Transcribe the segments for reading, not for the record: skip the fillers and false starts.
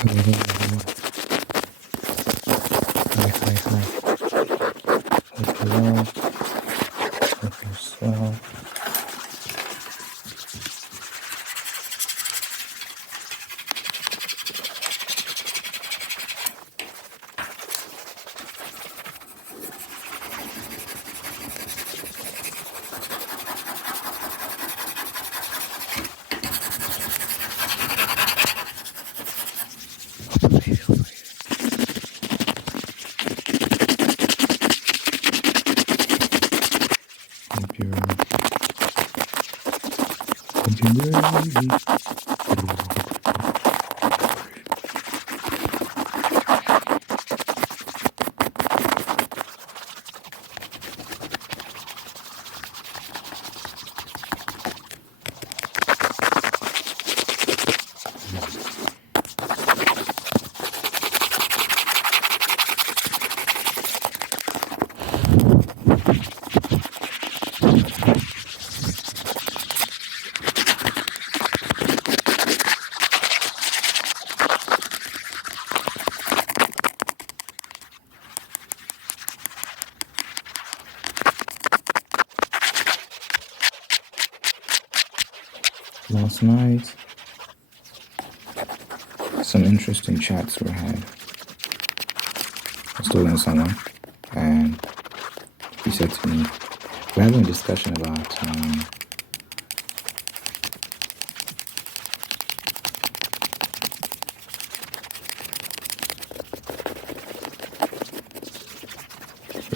Hello, hello, hi, hi, hi. Hope you're well. Hope you're swell. How you feel? Hope you're ready. Last night, some interesting chats were had. I was talking to someone, and he said to me, we're having a discussion about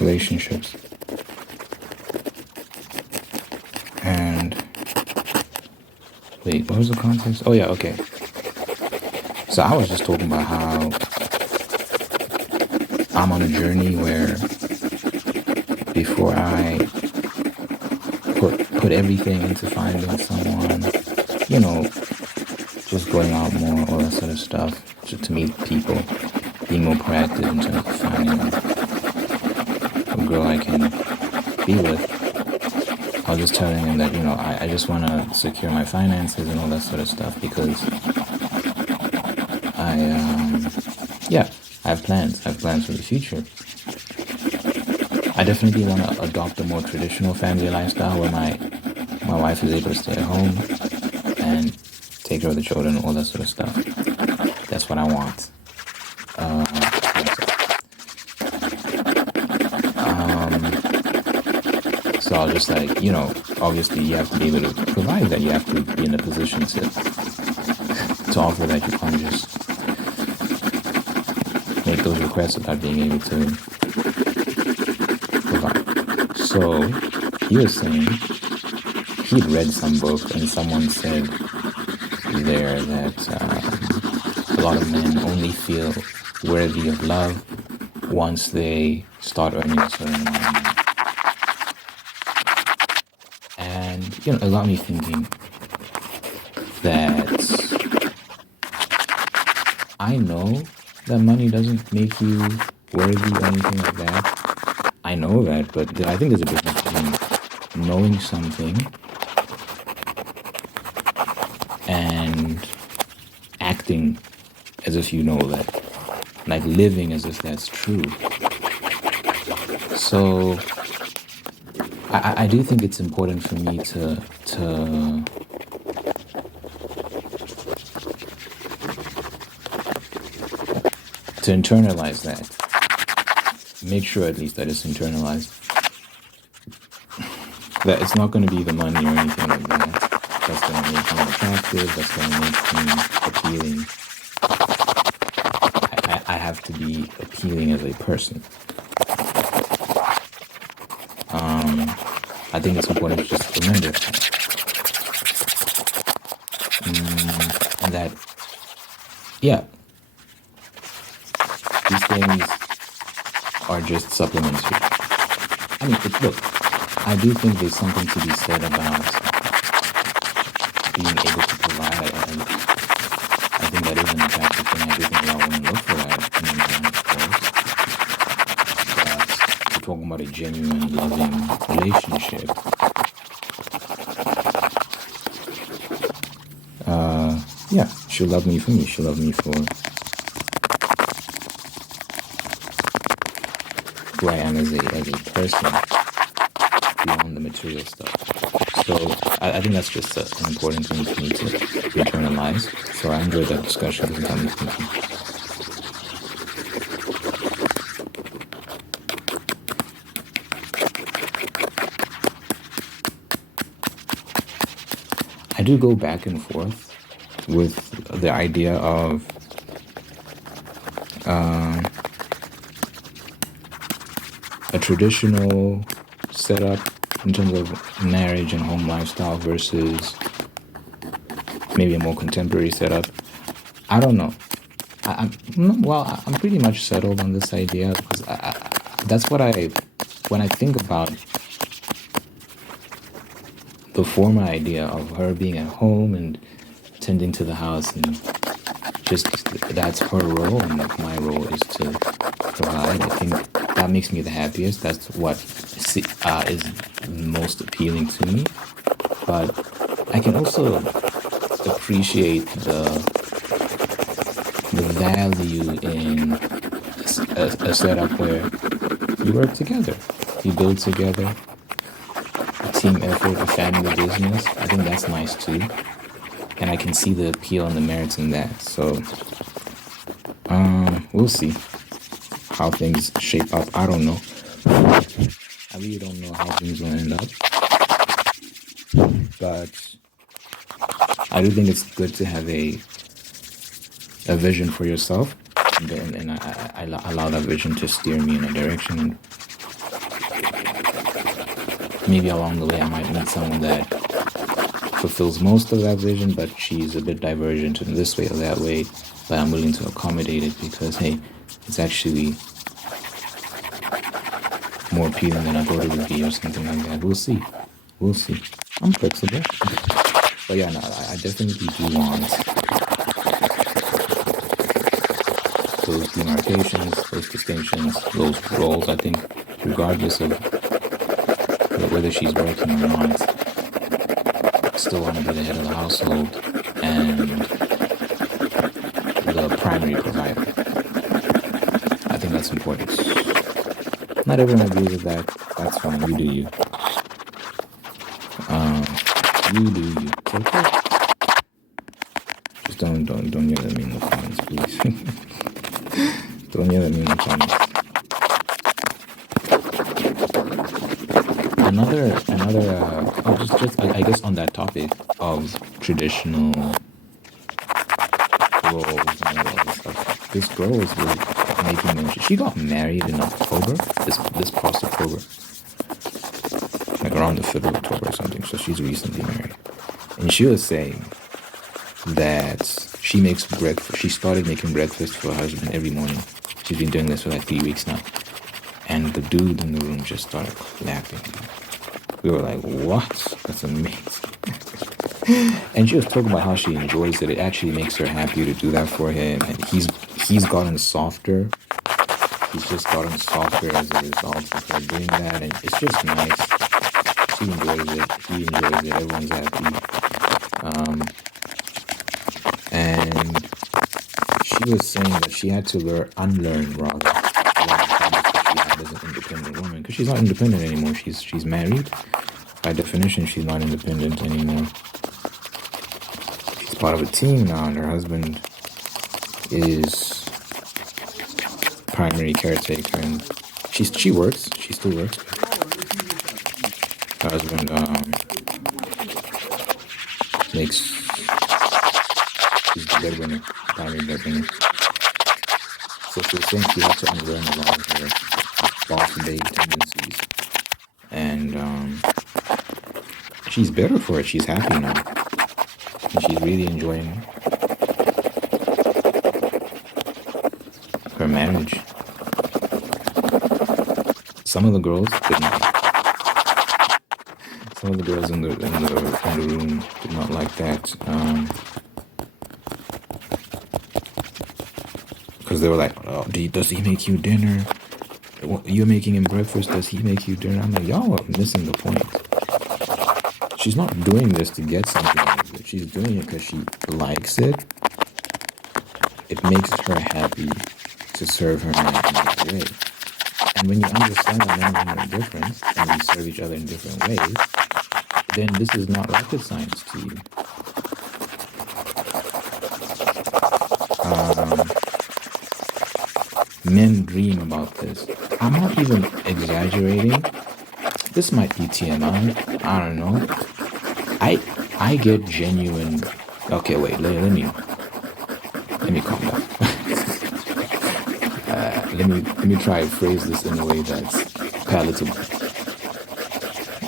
relationships. And wait, what was the context? Oh yeah, okay. So I was just talking about how I'm on a journey where before I put everything into finding someone, you know, just going out more, all that sort of stuff, just to meet people, being more proactive in terms of finding a girl I can be with. I was just telling him that, you know, I just want to secure my finances and all that sort of stuff because yeah, I have plans. I have plans for the future. I definitely want to adopt a more traditional family lifestyle where my wife is able to stay at home and take care of the children, all that sort of stuff. That's what I want. So I was just like, you know, obviously you have to be able to provide that. You have to be in a position to offer that. You can't just make those requests without being able to provide. So he was saying he'd read some book and someone said there that a lot of men only feel worthy of love once they start earning a certain amount of money. And, you know, it got me thinking that I know that money doesn't make you worthy or anything like that. I know that, but I think there's a difference between knowing something and acting as if you know that, like living as if that's true. So I do think it's important for me to internalize that. Make sure at least that it's internalized. That it's not going to be the money or anything like that. That's going to make me attractive. That's going to make me appealing. I have to be appealing as a person. I think it's important to just remember that, yeah, these things are just supplementary. I mean, look, I do think there's something to be said about being able to provide. I think that is an attractive thing. I do think a lot of women look for that in a man, of course. But we're talking about a genuine, loving relationship. Yeah, she'll love me for me. She'll love me for who I am as a person beyond the material stuff. So I think that's just an important thing for me to internalize. So I enjoyed that discussion because it got me thinking. I do go back and forth with the idea of a traditional setup in terms of marriage and home lifestyle versus maybe a more contemporary setup. I don't know. I'm pretty much settled on this idea because that's what when I think about the former idea of her being at home and tending to the house and just that's her role and like my role is to provide. I think that makes me the happiest. That's what is most appealing to me. But I can also appreciate the value in a setup where you work together, you build together, a team effort, a family business. I think that's nice too. And I can see the appeal and the merits in that. So we'll see how things shape up. I don't know. I really don't know how things will end up. But I do think it's good to have a vision for yourself, and I allow that vision to steer me in a direction. And maybe along the way, I might meet someone that fulfills most of that vision, but she's a bit divergent in this way or that way. But I'm willing to accommodate it because, hey, it's actually more appealing than I thought it would be or something like that. We'll see. We'll see. I'm flexible. But yeah, no, I definitely do want those demarcations, those distinctions, those roles. I think regardless of whether she's working or not, I still want to be the head of the household and the primary provider. I think that's important. Not everyone agrees with that. That's fine. You do you. You do you. It's okay. Just don't yell at me in the comments, please. Don't yell at me in the comments. Just I guess on that topic of traditional roles and all that stuff. This girl is really making mention. She got married in October. This past October, like around the 5th of October or something. So she's recently married, and she was saying that she makes breakfast. She started making breakfast for her husband every morning. She's been doing this for like 3 weeks now, and the dude in the room just started clapping. We were like, "What? That's amazing." And she was talking about how she enjoys it. It actually makes her happy to do that for him. And he's gotten softer. He's just gotten softer as a result of her doing that. And it's just nice. She enjoys it. He enjoys it. Everyone's happy. And she was saying that she had to unlearn rather, a lot of habits that she had as an independent woman. Because she's not independent anymore. She's married. By definition, she's not independent anymore. She's part of a team now, and her husband is primary caretaker, and she works. She still works. Her husband he's the breadwinner, primary breadwinner. So she was saying she had to unlearn a lot of her boss babe tendencies, and she's better for it. She's happy now. And she's really enjoying her marriage. Some of the girls did not. Some of the girls in the room did not like that. Because they were like, "Oh, does he make you dinner? You're making him breakfast. Does he make you dinner?" I'm like, y'all are missing the point. She's not doing this to get something out of it. She's doing it because she likes it. It makes her happy to serve her man in that way. And when you understand that men and women are different and we serve each other in different ways, then this is not rocket science to you. Um, Men dream about this. I'm not even exaggerating. This might be TMI. I don't know. I get genuine. Okay, wait. Let me calm down. Let me try to phrase this in a way that's palatable.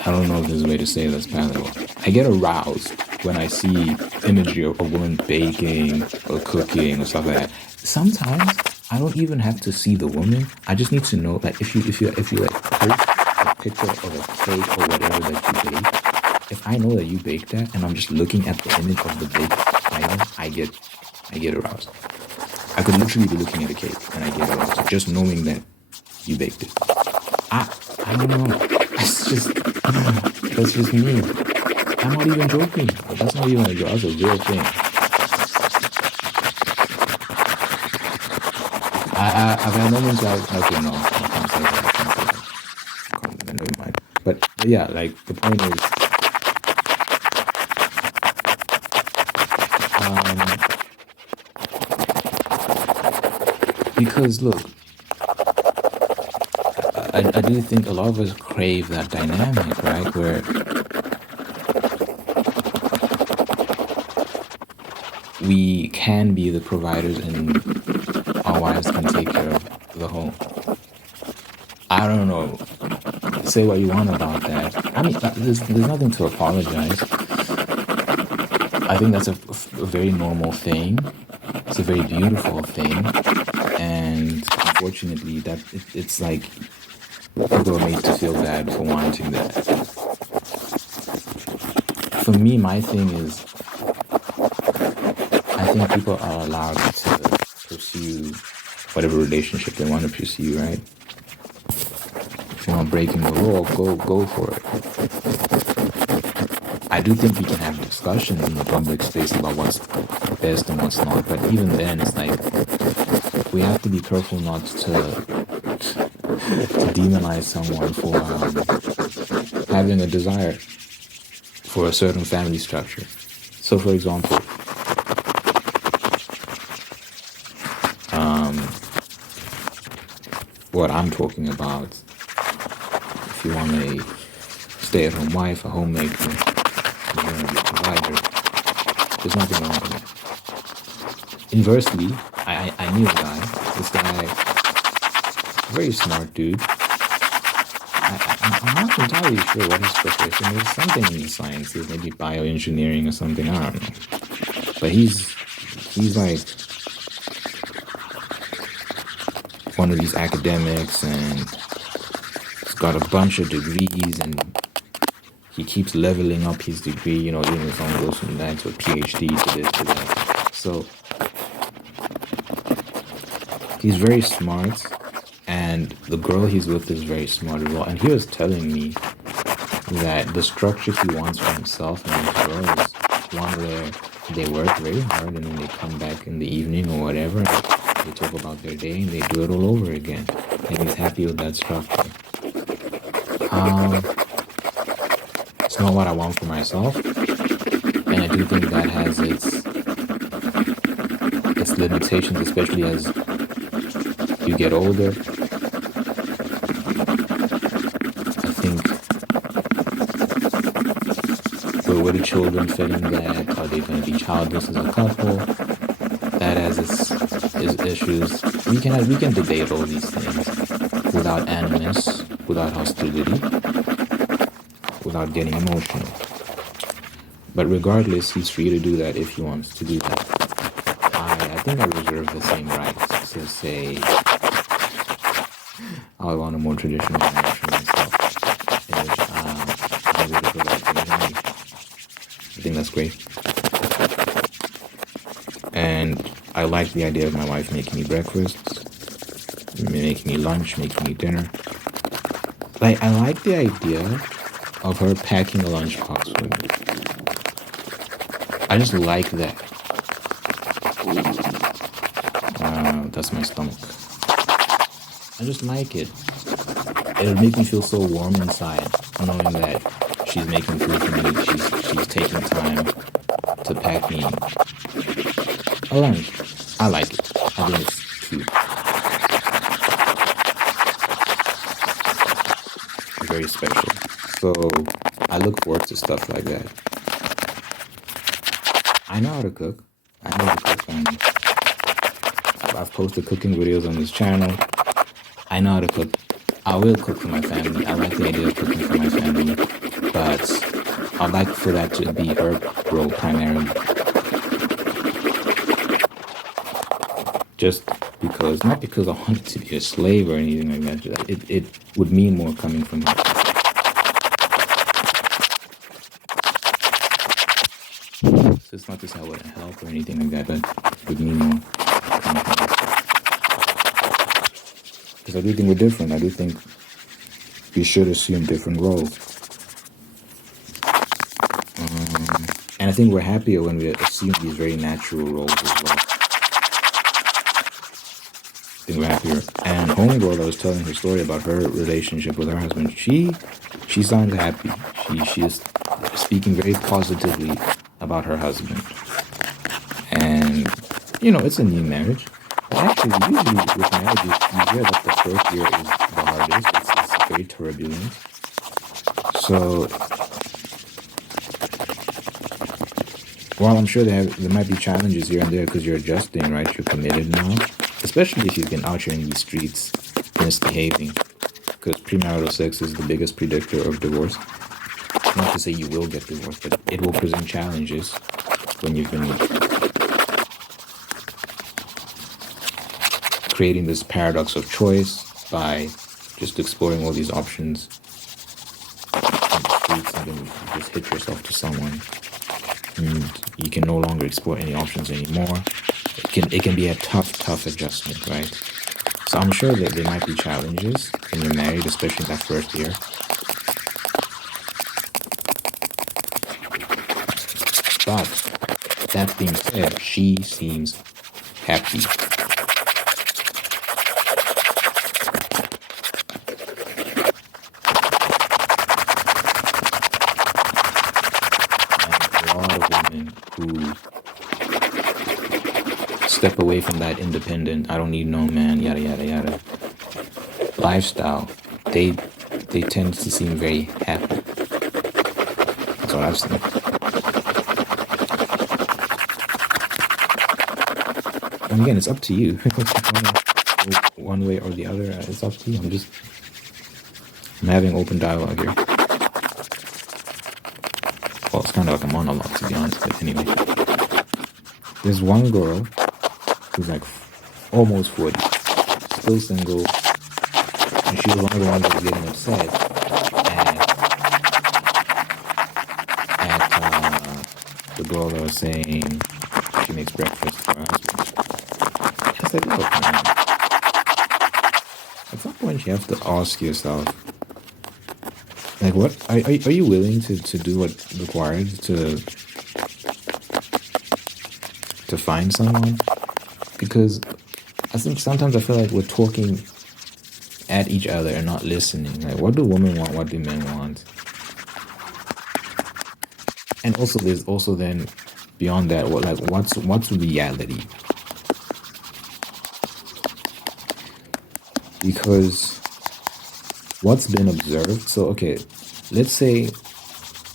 I don't know if there's a way to say that's palatable. I get aroused when I see imagery of a woman baking or cooking or stuff like that. Sometimes I don't even have to see the woman. I just need to know, like, if you like post a picture of a cake or whatever that you bake, if I know that you baked that and I'm just looking at the image of the baked item, I get aroused. I could literally be looking at a cake and I get aroused just knowing that you baked it. I don't know. That's just me. I'm not even joking. That's not even a joke. That's a real thing. I've had moments like, okay, no, I can't say that. I can't say that. Never mind. But yeah, like the point is, because look, I do think a lot of us crave that dynamic, right? Where we can be the providers and our wives can take care of the home. I don't know. Say what you want about that. I mean, there's nothing to apologize. I think that's a very normal thing. It's a very beautiful thing. And unfortunately, that it's like people are made to feel bad for wanting that. For me, my thing is, I think people are allowed to pursue whatever relationship they want to pursue, right? If you're not breaking the law, go for it. I do think we can have discussions in the public space about what's best and what's not, but even then, it's like we have to be careful not to demonize someone for having a desire for a certain family structure. So, for example, what I'm talking about, if you want a stay-at-home wife, a homemaker, you want to be a provider, there's nothing wrong with that. Inversely, I knew a guy, this guy, very smart dude. I'm not entirely sure what his profession is, something in the sciences, maybe bioengineering or something, I don't know. But he's like one of these academics, and he's got a bunch of degrees, and he keeps leveling up his degree, you know, even if someone goes from that to a PhD to this to that. So he's very smart, and the girl he's with is very smart as well. And he was telling me that the structure he wants for himself and his girl is one where they work very hard, and then they come back in the evening or whatever, and they talk about their day and they do it all over again. And he's happy with that structure. It's not what I want for myself, and I do think that has its limitations, especially as you get older. I think where the children fit in that, are they going to be childless as a couple? That has its issues. We can debate all these things without animus, without hostility, without getting emotional. But regardless, he's free to do that if he wants to do that. I think I reserve the same rights to say I want a more traditional direction myself, in which I'm able to provide things I need. I think that's great. And I like the idea of my wife making me breakfast, making me lunch, making me dinner. Like, I like the idea of her packing a lunchbox for me. I just like that. That's my stomach. I just like it. it'll make me feel so warm inside knowing that she's making food for me. She's taking time to pack me a lunch. I like it. I think it's cute. Very special. So I look forward to stuff like that. I know how to cook. I know how to cook. I've posted cooking videos on this channel. I know how to cook. I will cook for my family. I like the idea of cooking for my family, but I'd like for that to be her role primarily. Just because, not because I want it to be a slave or anything like that. It would mean more coming from her. So it's not to say I wouldn't help or anything like that, but it would mean more coming from her. Because I do think we're different. I do think we should assume different roles. And I think we're happier when we assume these very natural roles as well. I think we're happier. And homegirl that was telling her story about her relationship with her husband, she sounds happy. She is speaking very positively about her husband. And, it's a new marriage. But actually, usually with marriages, you hear that the first year is the hardest. It's very turbulent. So, while I'm sure there might be challenges here and there because you're adjusting, right? You're committed now. Especially if you've been out here in these streets misbehaving. Because premarital sex is the biggest predictor of divorce. Not to say you will get divorced, but it will present challenges when you've been creating this paradox of choice by just exploring all these options on the streets, and then you just hit yourself to someone and you can no longer explore any options anymore. It can be a tough adjustment, right? So I'm sure that there might be challenges when you're married, especially in that first year. But that being said, she seems happy. And a lot of women who step away from that independent, I don't need no man, yada yada yada lifestyle, they tend to seem very happy. That's what I've seen. And again, it's up to you. One way or the other, it's up to you. I'm having open dialogue here. Well, it's kind of like a monologue, to be honest, but anyway. There's one girl who's like almost 40, still single, and she was one of the ones that was getting upset at the girl that was saying she makes breakfast for her husband. It's like, look, man, at some point you have to ask yourself, like, what are you willing to do what's required to find someone? Because I think sometimes I feel like we're talking at each other and not listening. Like, what do women want? What do men want? And also, there's also then beyond that, what's reality? Because what's been observed. So okay, let's say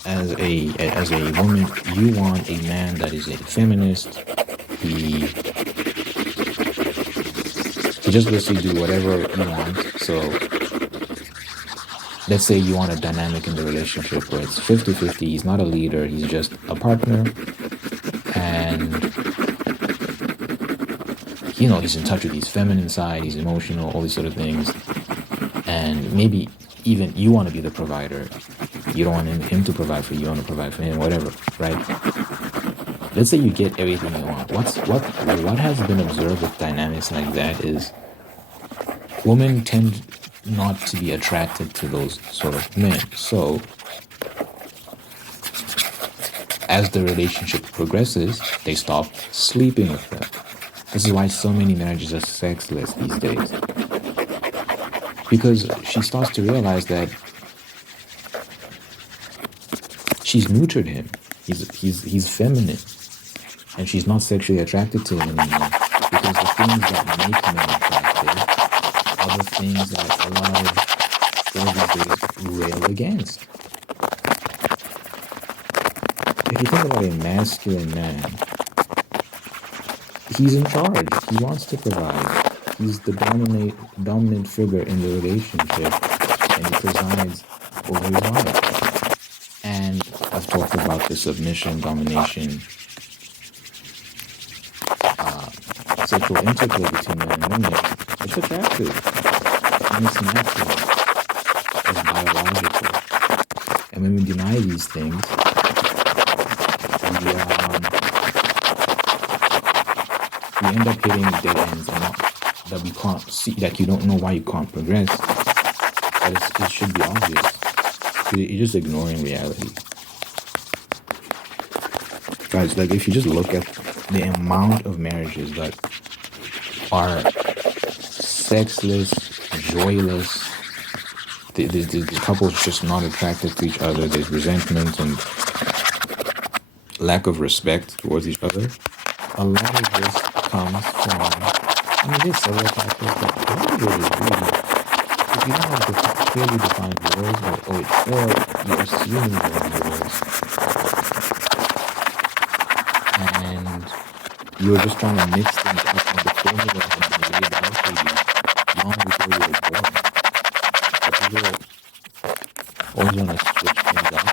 as a woman, you want a man that is a feminist. He just lets you do whatever you want. So let's say you want a dynamic in the relationship where it's 50-50. He's not a leader, he's just a partner. And he's in touch with his feminine side, he's emotional, all these sort of things. And maybe even you want to be the provider. You don't want him to provide for you, you want to provide for him, whatever, right? Let's say you get everything you want. What has been observed with dynamics like that is women tend not to be attracted to those sort of men. So as the relationship progresses, they stop sleeping with them. This is why so many marriages are sexless these days. because she starts to realize that she's neutered him. He's feminine, and she's not sexually attracted to him anymore because the things that make men attractive are the things that a lot of girls these days rail against. If you think about a masculine man, he's in charge. He wants to provide. He's the dominant figure in the relationship, and he presides over his wife. And I've talked about the submission, domination, sexual interplay between men and women. It's attractive, and it's natural, it's biological. And when we deny these things, we end up hitting dead ends, and that we can't see, that you don't know why you can't progress. But it should be obvious. You're just ignoring reality. Guys, like, if you just look at the amount of marriages that are sexless, joyless, the couple's just not attracted to each other, there's resentment and lack of respect towards each other. A lot of this comes from, there's several factors, but a lot of it is really, if you don't have to clearly defined roles, or you're assuming those roles, and you're just trying to mix things up, and the formula has been laid out for you long before you were born. But people always want to switch things up,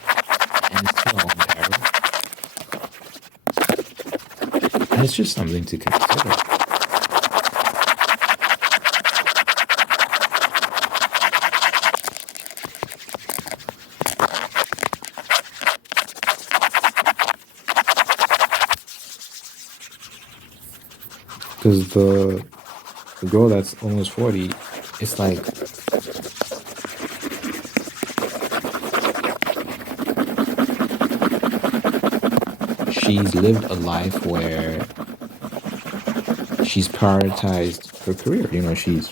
and it's to our own peril. And it's just something to consider. Because the girl that's almost 40, it's like, she's lived a life where she's prioritized her career. You know, she's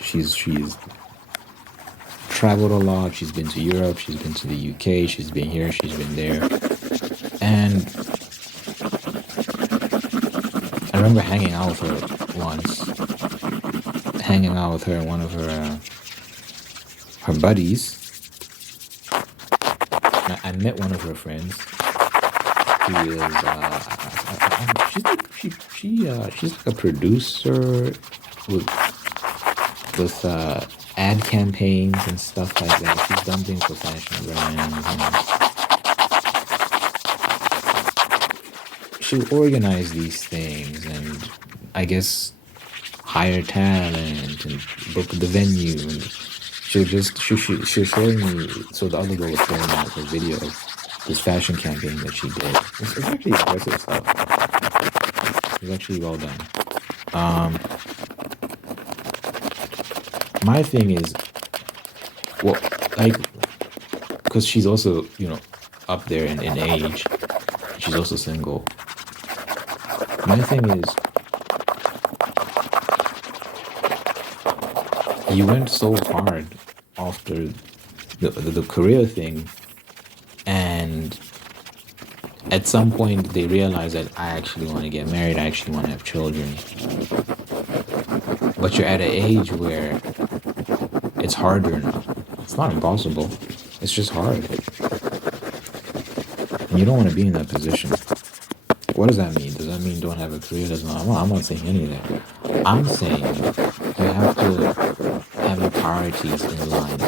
traveled a lot. She's been to Europe. She's been to the UK. She's been here. She's been there. And I remember hanging out with her once, hanging out with her and one of her buddies. I met one of her friends who is she's like a producer with ad campaigns and stuff like that. She's done things for fashion brands. And she'll organize these things and, I guess, hire talent and book the venue, and she'll show me. So the other girl was showing me a video of this fashion campaign that she did. It's actually impressive stuff. It's actually well done. My thing is, well, like, because she's also, up there in age. She's also single. My thing is, you went so hard after the career thing, and at some point they realize that I actually want to get married, I actually want to have children. But you're at an age where it's harder now. It's not impossible. It's just hard. And you don't want to be in that position. What does that mean? Does that mean don't have a career? I'm not saying any of that. I'm saying you have to have your priorities in line.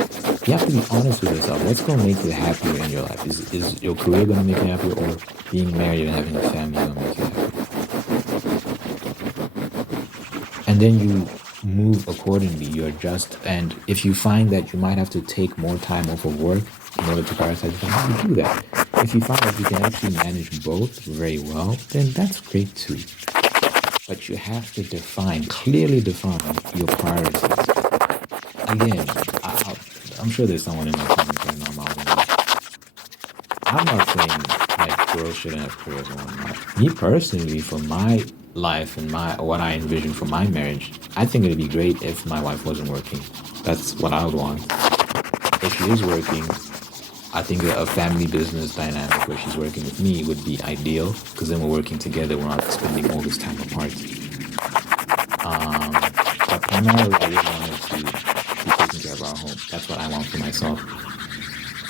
You have to be honest with yourself. What's going to make you happier in your life? Is your career going to make you happier, or being married and having a family going to make you happier? And then you move accordingly. You adjust. And if you find that you might have to take more time off of work in order to prioritize family, you do that. If you find that you can actually manage both very well, then that's great too. But you have to clearly define your priorities. Again, I'm sure there's someone in my comments right now mouthing off. I'm not saying like girls shouldn't have careers and whatnot. Me personally, for my life and what I envision for my marriage, I think it'd be great if my wife wasn't working. That's what I would want. If she is working, I think a family business dynamic where she's working with me would be ideal because then we're working together. We're not spending all this time apart. But primarily, I really wanted to be taking care of our home. That's what I want for myself.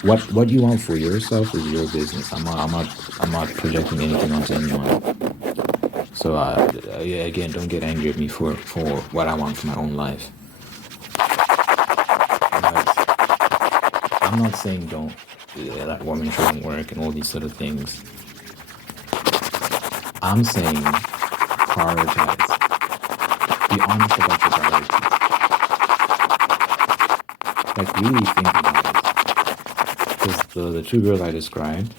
What you want for yourself is your business. I'm not projecting anything onto anyone. So yeah, again, don't get angry at me for what I want for my own life. I'm not saying don't that women shouldn't work and all these sort of things. I'm saying prioritize. Be honest about your priorities. Like really think about it. Because the two girls I described,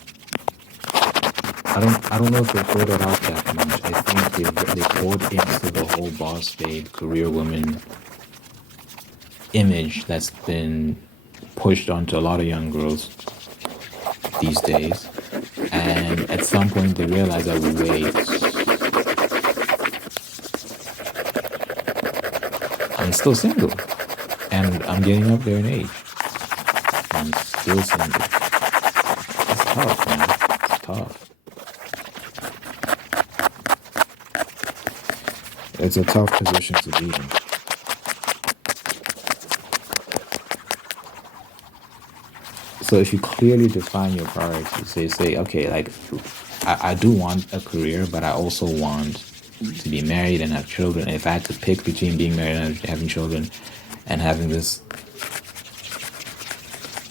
I don't know if they poured it out that much. I think they poured into the whole boss babe, career woman image that's been pushed onto a lot of young girls these days. And at some point they realize that wait, I'm still single. And I'm getting up there in age. I'm still single. It's tough, man. It's tough. It's a tough position to be in. So if you clearly define your priorities, say, okay, like I do want a career, but I also want to be married and have children. And if I had to pick between being married and having children and having this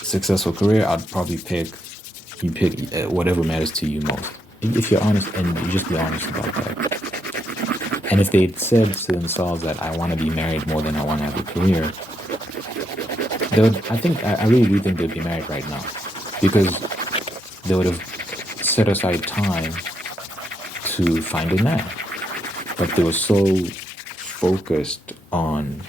successful career, I'd probably pick whatever matters to you most. If you're honest, and you just be honest about that. And if they'd said to themselves that I want to be married more than I want to have a career, I really do think they'd be married right now, because they would have set aside time to find a man. But they were so focused on,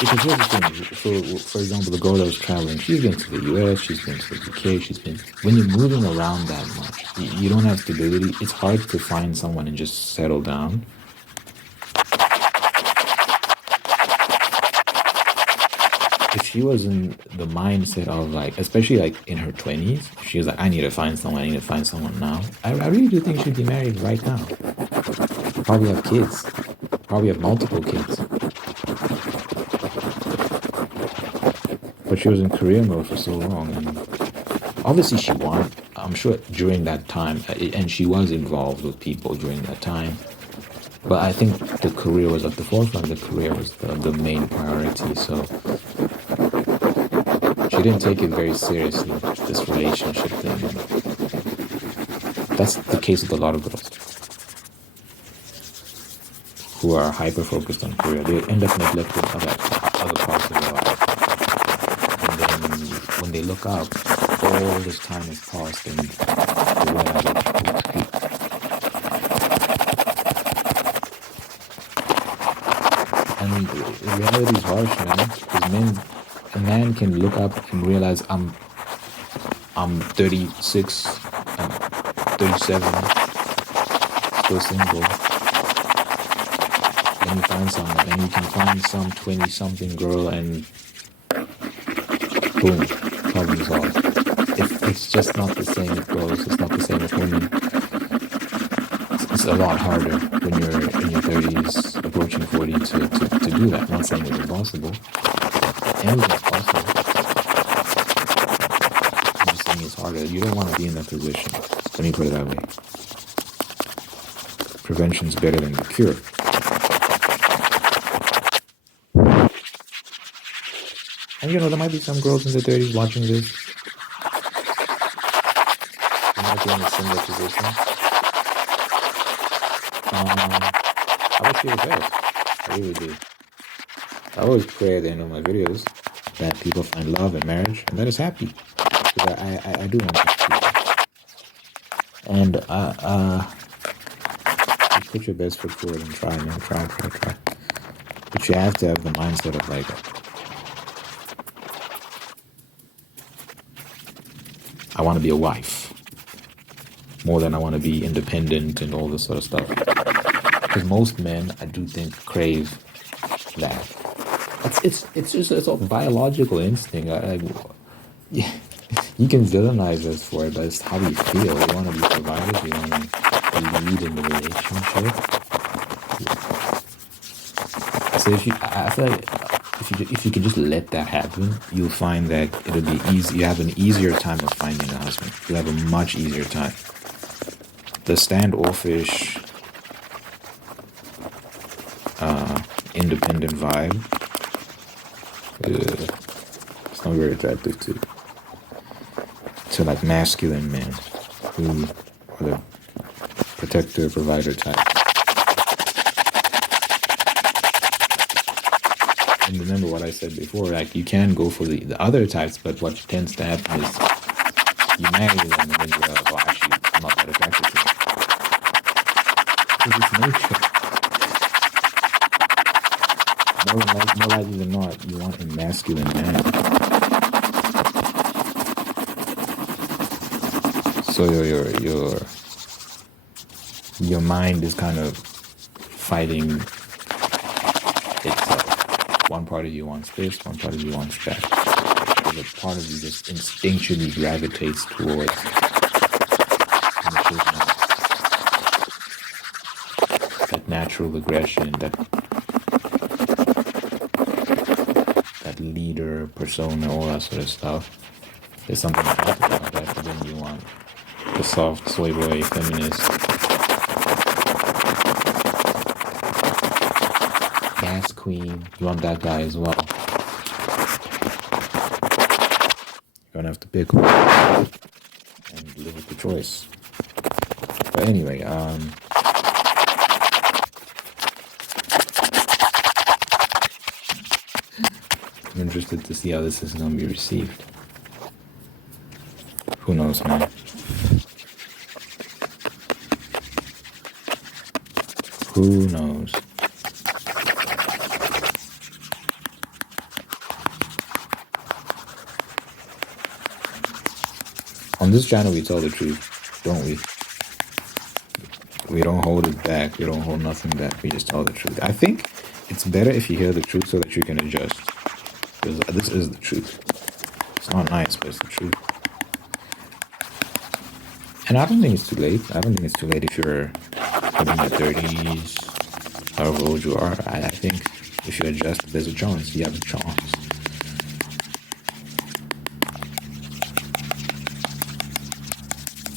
because here's the thing. So, for example, the girl that was traveling, she's been to the US, she's been to the UK, when you're moving around that much, you don't have stability. It's hard to find someone and just settle down. If she was in the mindset of like, especially like in her 20s, she was like, I need to find someone now. I really do think she'd be married right now. Probably have kids. Probably have multiple kids. But she was in career mode for so long. And obviously she wanted, I'm sure during that time, and she was involved with people during that time. But I think the career was at the forefront. The career was the main priority. So she didn't take it very seriously, this relationship thing. That's the case with a lot of girls who are hyper-focused on career. They end up neglecting other parts of their life. And then when they look up, all this time has passed and they realize and the reality is harsh, man. Because a man can look up and realize I'm 36, I'm 37, still single. Then you find someone, and you can find some 20-something girl, and boom, problem solved. It's just not the same with girls. It's not the same with women. It's a lot harder when you're in your 30s, approaching 40 to do that. I'm not saying it's impossible. Anything's possible. I'm just saying it's harder. You don't want to be in that position. Let me put it that way. Prevention's better than the cure. And there might be some girls in their 30s watching this. They might be in a similar position. I wish you the best. I really do. I always pray at the end of my videos that people find love and marriage and that is happy. Because I do want this to. And you put your best foot forward and try, man. Try. But you have to have the mindset of like, I want to be a wife more than I want to be independent and all this sort of stuff. Because most men, I do think, crave that. It's a biological instinct. Yeah, you can villainize us for it, but it's how we feel. We want to be providers. We want to lead in the relationship. So I feel like if you can just let that happen, you'll find that it'll be easy. You have an easier time of finding a husband. You'll have a much easier time. The standoffish, independent vibe, it's not very attractive to like masculine men who are the protector, provider type. And remember what I said before, like you can go for the other types, but what tends to happen is you marry them and then you're like, well, actually, I'm not that attracted to them. Because it's nature. More likely than not, you want a masculine man. So your mind is kind of fighting itself. One part of you wants this, one part of you wants that. So the part of you just instinctually gravitates towards that natural aggression, that leader persona, all that sort of stuff. There's something attractive about that, but then you want the soft soy boy feminist gas queen. You want that guy as well. You're gonna have to pick one and live with the choice. But anyway, I'm interested to see how this is gonna be received. Who knows, man? Who knows? On this channel, we tell the truth, don't we? We don't hold it back. We don't hold nothing back. We just tell the truth. I think it's better if you hear the truth so that you can adjust. Because this is the truth. It's not nice, but it's the truth. And I don't think it's too late. I don't think it's too late if you're in your 30s, however old you are. I think if you adjust, there's a chance. You have a chance.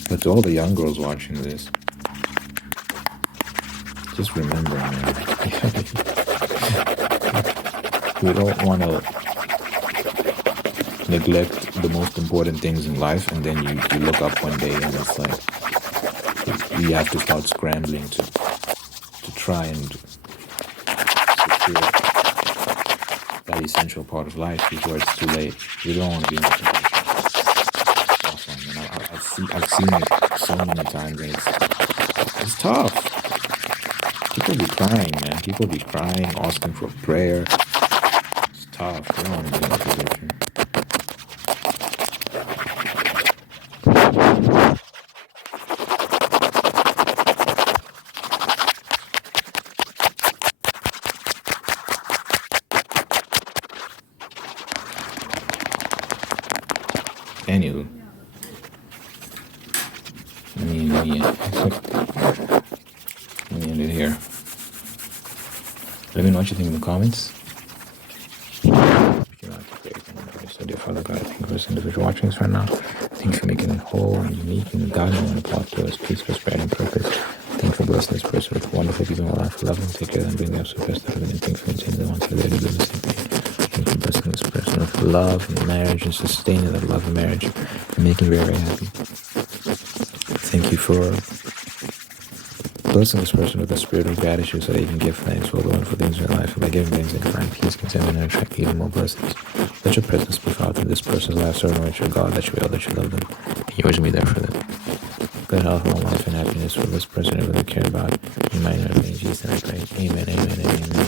But to all the young girls watching this, just remember, man, we don't want to neglect the most important things in life, and then you look up one day and it's like you have to start scrambling to try and secure that essential part of life before it's too late. You don't want to be in that position. And I've seen it so many times, and it's tough. People be crying, man. People be crying, asking for prayer. It's tough. You don't want to be in that position. Anywho, let me end it here. Let me know what you think in the comments. If you like to create so dear Father God, I thank you for this individual watching this right now. Thank you for making it whole and unique and guiding and plot to us, peace, prosperity, and purpose. Thank you for blessing this person with wonderful people in my life. Love them, take care of them, bring them to the best out of them, and thank you for maintaining them until they're to do the same thing. Thank you for blessing this person with love and marriage and sustaining that love and marriage and making me very, very happy. Thank you for blessing this person with a spirit of gratitude so they can give thanks for all the wonderful things in their life. And by giving thanks, they can find peace, contentment, and attract even more blessings. Let your presence be felt in this person's life, so that your God, that you will, that you love them, and you always be there for them. Good health, long life, and happiness for this person who really care about. In my name, in Jesus' name I pray. Amen, amen, amen.